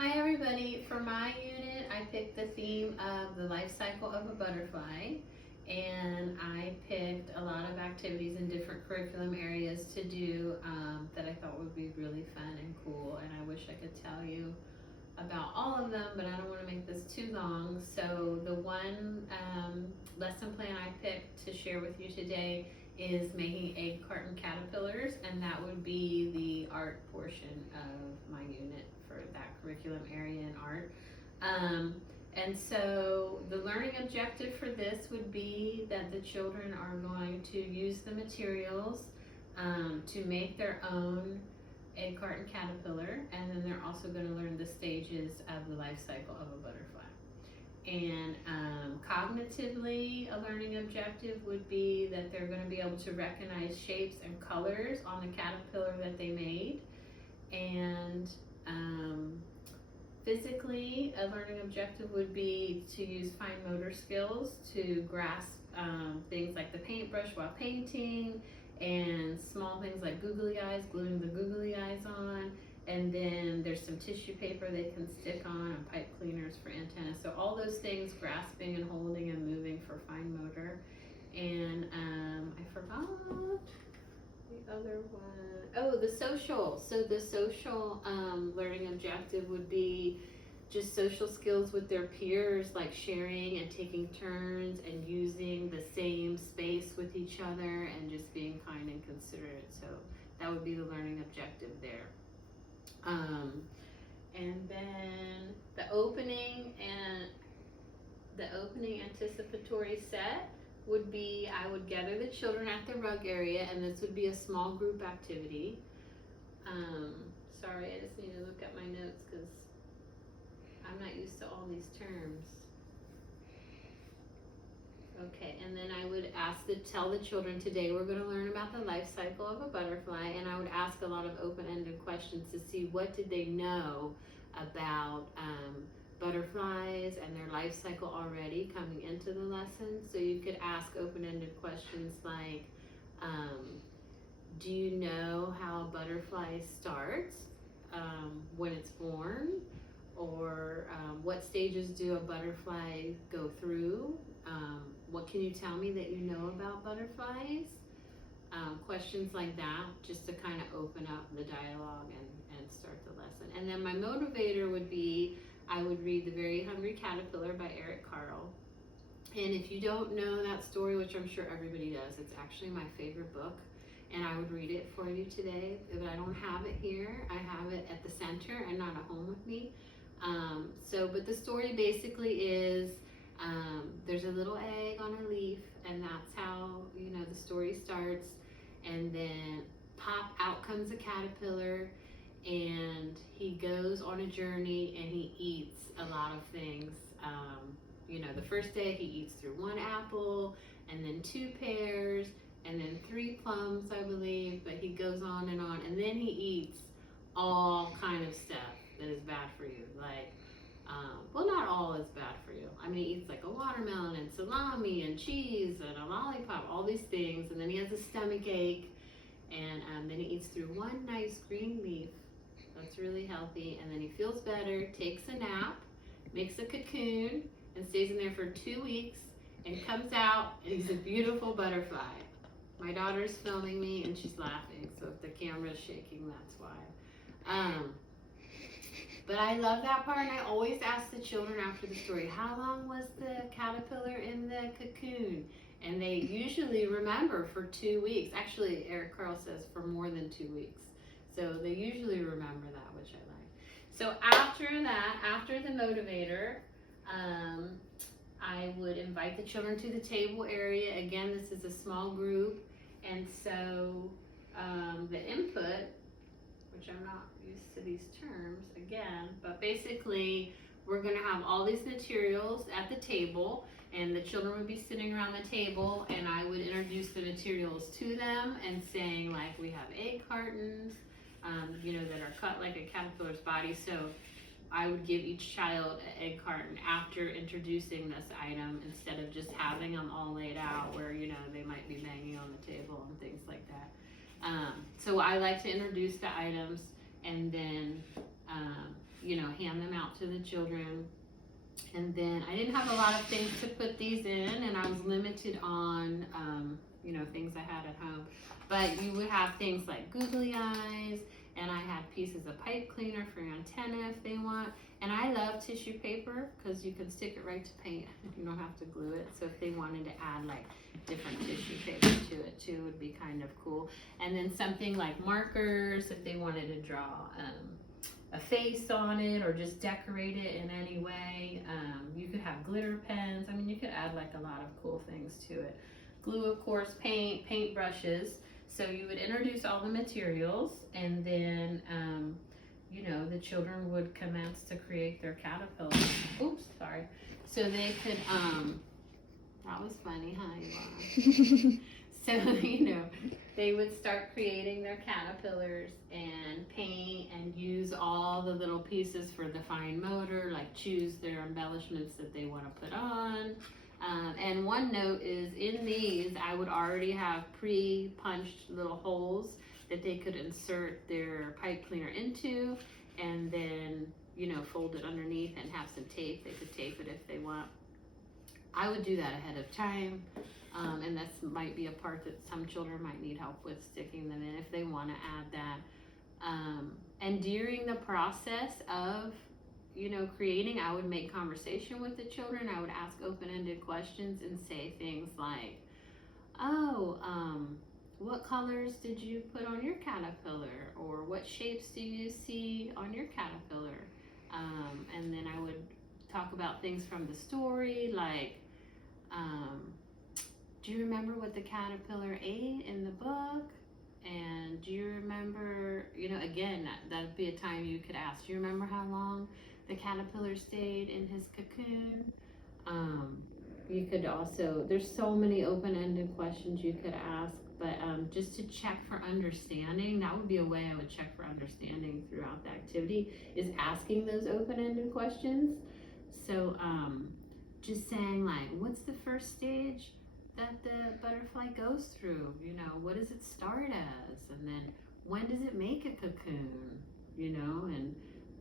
Hi everybody, for my unit I picked the theme of the life cycle of a butterfly, and I picked a lot of activities in different curriculum areas to do that I thought would be really fun and cool, and I wish I could tell you about all of them, but I don't want to make this too long. So the one lesson plan I picked to share with you today is making egg carton caterpillars, and that would be the art portion of my unit for that curriculum area in art. And so the learning objective for this would be that the children are going to use the materials to make their own egg carton caterpillar, and then they're also going to learn the stages of the life cycle of a butterfly. And cognitively, a learning objective would be that they're going to be able to recognize shapes and colors on the caterpillar that they made. And physically, a learning objective would be to use fine motor skills to grasp things like the paintbrush while painting, and small things like googly eyes, gluing the googly eyes on, and then there's some tissue paper they can stick on, and pipe cleaners for antennas. So all those things, grasping and holding and moving for fine motor. And I forgot the other one. Oh, the social. So the social learning objective would be just social skills with their peers, like sharing and taking turns and using the same space with each other and just being kind and considerate. So that would be the learning objective there. And then the opening anticipatory set would be, I would gather the children at the rug area, and this would be a small group activity. Sorry, I just need to look at my notes because I'm not used to all these terms. Okay, and then I would tell the children today we're going to learn about the life cycle of a butterfly, and I would ask a lot of open-ended questions to see what did they know about butterflies and their life cycle already coming into the lesson. So you could ask open-ended questions like, do you know how a butterfly starts when it's born? Or what stages do a butterfly go through? What can you tell me that you know about butterflies? Questions like that, just to kind of open up the dialogue and start the lesson. And then my motivator would be, I would read The Very Hungry Caterpillar by Eric Carle. And if you don't know that story, which I'm sure everybody does, it's actually my favorite book, and I would read it for you today, but I don't have it here. I have it at the center and not at home with me. But the story basically is there's a little egg on a leaf, and that's how, the story starts. And then pop, out comes a caterpillar, and he goes on a journey and he eats a lot of things. The first day he eats through one apple, and then 2 pears, and then 3 plums, I believe, but he goes on, and then he eats all kind of stuff that is bad for you, like not all is bad for you. I mean, he eats like a watermelon and salami and cheese and a lollipop, all these things, and then he has a stomach ache, and then he eats through one nice green leaf that's really healthy, and then he feels better, takes a nap, makes a cocoon, and stays in there for 2 weeks, and comes out, and he's a beautiful butterfly. My daughter's filming me, and she's laughing, so if the camera's shaking, that's why. But I love that part, and I always ask the children after the story, how long was the caterpillar in the cocoon? And they usually remember for 2 weeks. Actually, Eric Carle says for more than 2 weeks. So they usually remember that, which I like. So after that, after the motivator, I would invite the children to the table area. Again, this is a small group, and so the input, which I'm not used to these terms again, but basically we're going to have all these materials at the table, and the children would be sitting around the table, and I would introduce the materials to them and saying, like, we have egg cartons, that are cut like a caterpillar's body. So I would give each child an egg carton after introducing this item, instead of just having them all laid out where, they might be banging on the table and things like that. So I like to introduce the items, and then hand them out to the children. And then I didn't have a lot of things to put these in, and I was limited on, things I had at home. But you would have things like googly eyes, and I had pieces of pipe cleaner for your antenna if they want. And I love tissue paper because you can stick it right to paint. You don't have to glue it. So if they wanted to add like different tissue paper to it too, would be kind of cool. And then something like markers if they wanted to draw a face on it or just decorate it in any way. You could have glitter pens. I mean, you could add like a lot of cool things to it. Glue, of course, paint brushes. So you would introduce all the materials, and then, the children would commence to create their caterpillar. Oops, sorry. So they could, that was funny, huh, Yvonne? So, they would start creating their caterpillars and paint and use all the little pieces for the fine motor, like choose their embellishments that they want to put on. And one note is in these, I would already have pre-punched little holes that they could insert their pipe cleaner into, and then, fold it underneath and have some tape. They could tape it if they want. I would do that ahead of time. And that might be a part that some children might need help with sticking them in if they want to add that. And during the process of, creating, I would make conversation with the children. I would ask open-ended questions and say things like, what colors did you put on your caterpillar? Or what shapes do you see on your caterpillar? And then I would talk about things from the story, like, do you remember what the caterpillar ate in the book? And do you remember, again, that'd be a time you could ask, do you remember how long the caterpillar stayed in his cocoon? You could also, there's so many open-ended questions you could ask, but just to check for understanding, that would be a way I would check for understanding throughout the activity, is asking those open-ended questions. So just saying like, what's the first stage that the butterfly goes through? What does it start as? And then when does it make a cocoon? And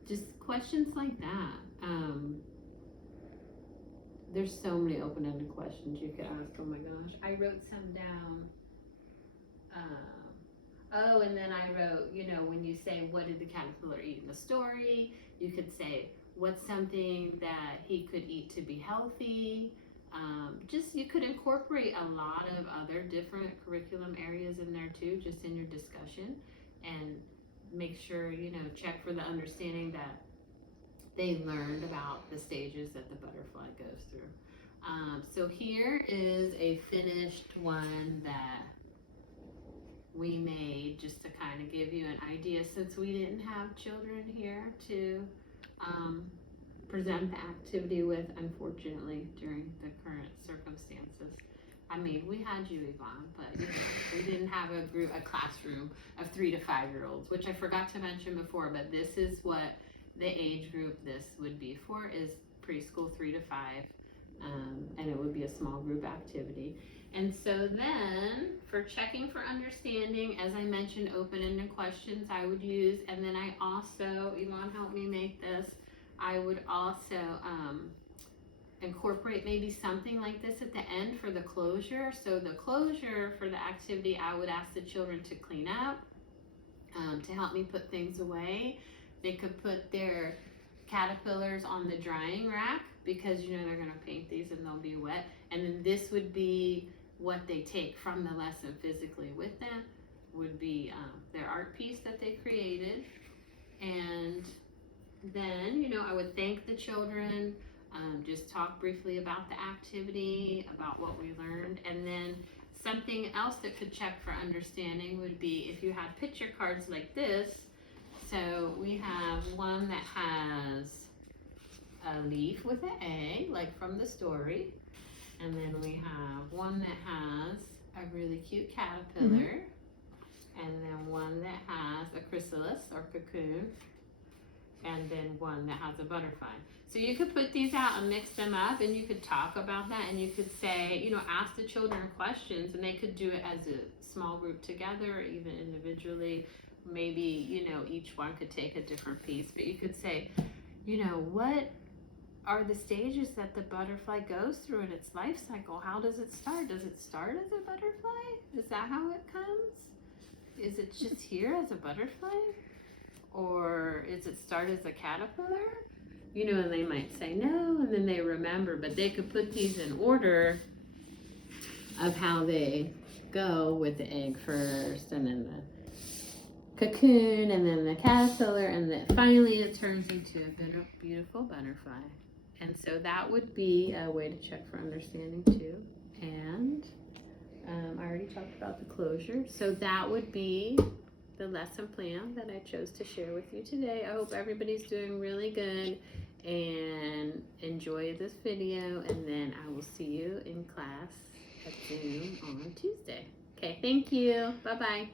just questions like that. There's so many open-ended questions you could ask. Oh my gosh, I wrote some down. And then I wrote, when you say, what did the caterpillar eat in the story? You could say, what's something that he could eat to be healthy? You could incorporate a lot of other different curriculum areas in there too, just in your discussion, and make sure, check for the understanding that they learned about the stages that the butterfly goes through. So here is a finished one that we made just to kind of give you an idea, since we didn't have children here to present the activity with, unfortunately, during the current circumstances. I mean, we had you, Yvonne, but we didn't have a classroom of 3 to 5 year olds, which I forgot to mention before, but this is what the age group this would be for, is preschool 3 to 5, and it would be a small group activity. And so then for checking for understanding, as I mentioned, open-ended questions I would use, and then I also, Yvonne helped me make this, I would also incorporate maybe something like this at the end for the closure. So the closure for the activity, I would ask the children to clean up, to help me put things away. They could put their caterpillars on the drying rack, because they're going to paint these and they'll be wet. And then this would be what they take from the lesson physically with them, would be their art piece that they created. And then, I would thank the children, just talk briefly about the activity, about what we learned. And then something else that could check for understanding would be if you had picture cards like this. So we have one that has a leaf with an A, like from the story. And then we have one that has a really cute caterpillar. And then one that has a chrysalis or cocoon. And then one that has a butterfly. So you could put these out and mix them up, and you could talk about that, and you could say, ask the children questions, and they could do it as a small group together, or even individually. Maybe, each one could take a different piece, but you could say, what are the stages that the butterfly goes through in its life cycle? How does it start? Does it start as a butterfly? Is that how it comes? Is it just here as a butterfly? Or is it start as a caterpillar? And they might say no, and then they remember, but they could put these in order of how they go, with the egg first, and then the cocoon, and then the caterpillar, and then finally it turns into a beautiful butterfly. And so that would be a way to check for understanding too. And I already talked about the closure. So that would be the lesson plan that I chose to share with you today. I hope everybody's doing really good and enjoy this video, and then I will see you in class at Zoom on Tuesday. Okay, thank you. Bye-bye.